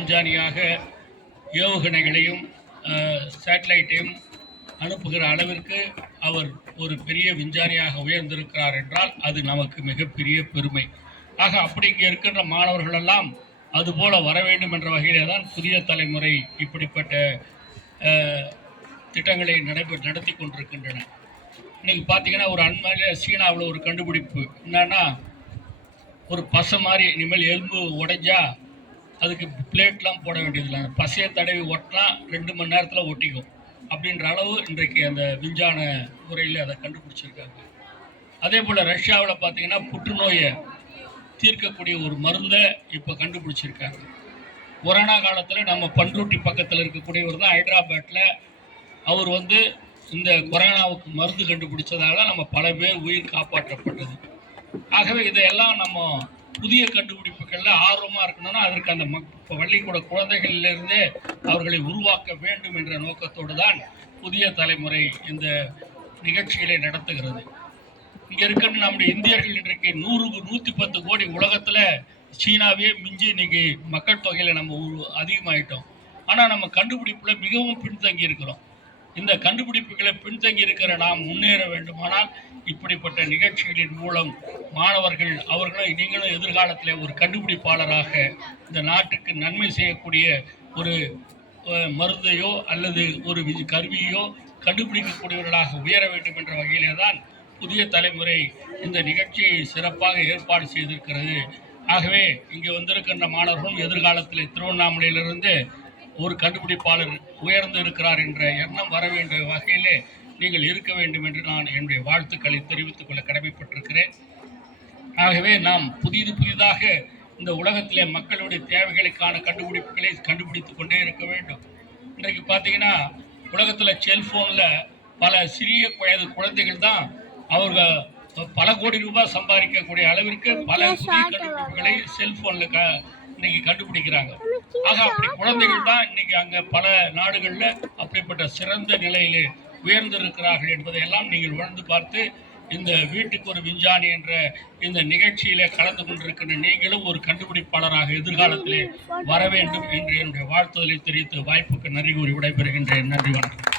விஞ்ஞானியாக ஏவுகணைகளையும் சேட்டலைட்டையும் அனுப்புகிற அளவிற்கு அவர் ஒரு பெரிய விஞ்ஞானியாக உயர்ந்திருக்கிறார் என்றால் அது நமக்கு மிகப்பெரிய பெருமை. ஆக அப்படி இங்கே இருக்கின்ற மாணவர்களெல்லாம் அதுபோல வர வேண்டும் என்ற வகையிலே தான் புதிய தலைமுறை இப்படிப்பட்ட திட்டங்களை நடத்தி கொண்டிருக்கின்றன. இன்னைக்கு பார்த்தீங்கன்னா ஒரு அண்மையில் சீனாவில் ஒரு கண்டுபிடிப்பு என்னன்னா, ஒரு பசை மாதிரி இனிமேல் எலும்பு உடைஞ்சா அதுக்கு பிளேட்லாம் போட வேண்டியதில்லை, அந்த பசையை தடவி ஒட்டினா 2 மணி நேரத்தில் ஒட்டிக்கும் அப்படின்ற அளவு இன்றைக்கு அந்த விஞ்ஞான முறையில் அதை கண்டுபிடிச்சிருக்காங்க. அதே போல் ரஷ்யாவில் பார்த்தீங்கன்னா புற்றுநோயை தீர்க்கக்கூடிய ஒரு மருந்தை இப்போ கண்டுபிடிச்சிருக்காங்க. கொரோனா காலத்தில் நம்ம பண்ருட்டி பக்கத்தில் இருக்கக்கூடியவர் தான் ஹைதராபாத்தில் அவர் இந்த கொரோனாவுக்கு மருந்து கண்டுபிடிச்சதால நம்ம பல பேர் உயிர் காப்பாற்றப்பட்டது. ஆகவே இதையெல்லாம் நம்ம புதிய கண்டுபிடிப்புகளில் ஆர்வமாக இருக்கணும்னா அதற்கு அந்த பள்ளிக்கூட குழந்தைகளிலிருந்தே அவர்களை உருவாக்க வேண்டும் என்ற நோக்கத்தோடு தான் புதிய தலைமுறை இந்த நிகழ்ச்சிகளை நடத்துகிறது. இங்கே இருக்கிற நம்முடைய இந்தியர்கள் இன்றைக்கு 110 கோடி, உலகத்தில் சீனாவே மிஞ்சி இன்னைக்கு மக்கள் தொகையில் நம்ம அதிகமாகிட்டோம். ஆனால் நம்ம கண்டுபிடிப்பில் மிகவும் பின்தங்கி இருக்கிறோம். இந்த கண்டுபிடிப்புகளை பின்தங்கி இருக்கிற நாம் முன்னேற வேண்டுமானால் இப்படிப்பட்ட நிகழ்ச்சிகளின் மூலம் மாணவர்கள் அவர்களும் நீங்களும் எதிர்காலத்தில் ஒரு கண்டுபிடிப்பாளராக இந்த நாட்டுக்கு நன்மை செய்யக்கூடிய ஒரு மருந்தையோ அல்லது ஒரு கருவியோ கண்டுபிடிக்கக்கூடியவர்களாக உயர வேண்டும் என்ற வகையிலே தான் புதிய தலைமுறை இந்த நிகழ்ச்சியை சிறப்பாக ஏற்பாடு செய்திருக்கிறது. ஆகவே இங்கே வந்திருக்கின்ற மாணவர்களும் எதிர்காலத்தில் திருவண்ணாமலையிலிருந்து ஒரு கண்டுபிடிப்பாளர் உயர்ந்து இருக்கிறார் என்ற எண்ணம் வர வேண்டிய வகையிலே நீங்கள் இருக்க வேண்டும் என்று நான் என்னுடைய வாழ்த்துக்களை தெரிவித்துக் கொள்ள கடமைப்பட்டிருக்கிறேன். ஆகவே நாம் புதிதாக இந்த உலகத்திலே மக்களுடைய தேவைகளுக்கான கண்டுபிடிப்புகளை கண்டுபிடித்து கொண்டே இருக்க வேண்டும். இன்றைக்கு பார்த்தீங்கன்னா உலகத்தில் செல்ஃபோனில் பல சிறிய வயது குழந்தைகள் தான் அவர்கள் பல கோடி ரூபாய் சம்பாதிக்கக்கூடிய அளவிற்கு பல புதிய கண்டுபிடிப்புகளை செல்ஃபோனில் இன்னைக்கு கண்டுபிடிக்கிறாங்க. ஆக அப்படி குழந்தைகள் தான் இன்னைக்கு அங்கே பல நாடுகளில் அப்படிப்பட்ட சிறந்த நிலையிலே உயர்ந்திருக்கிறார்கள் என்பதையெல்லாம் நீங்கள் உணர்ந்து பார்த்து இந்த வீட்டுக்கு ஒரு விஞ்ஞானி என்ற இந்த நிகழ்ச்சியிலே கலந்து கொண்டிருக்கின்ற நீங்களும் ஒரு கண்டுபிடிப்பாளராக எதிர்காலத்திலே வர வேண்டும் என்று என்னுடைய வாழ்த்துதலை தெரிவித்து வாய்ப்புக்கு நன்றி கூறி விடைபெறுகின்றேன். நன்றி, வணக்கம்.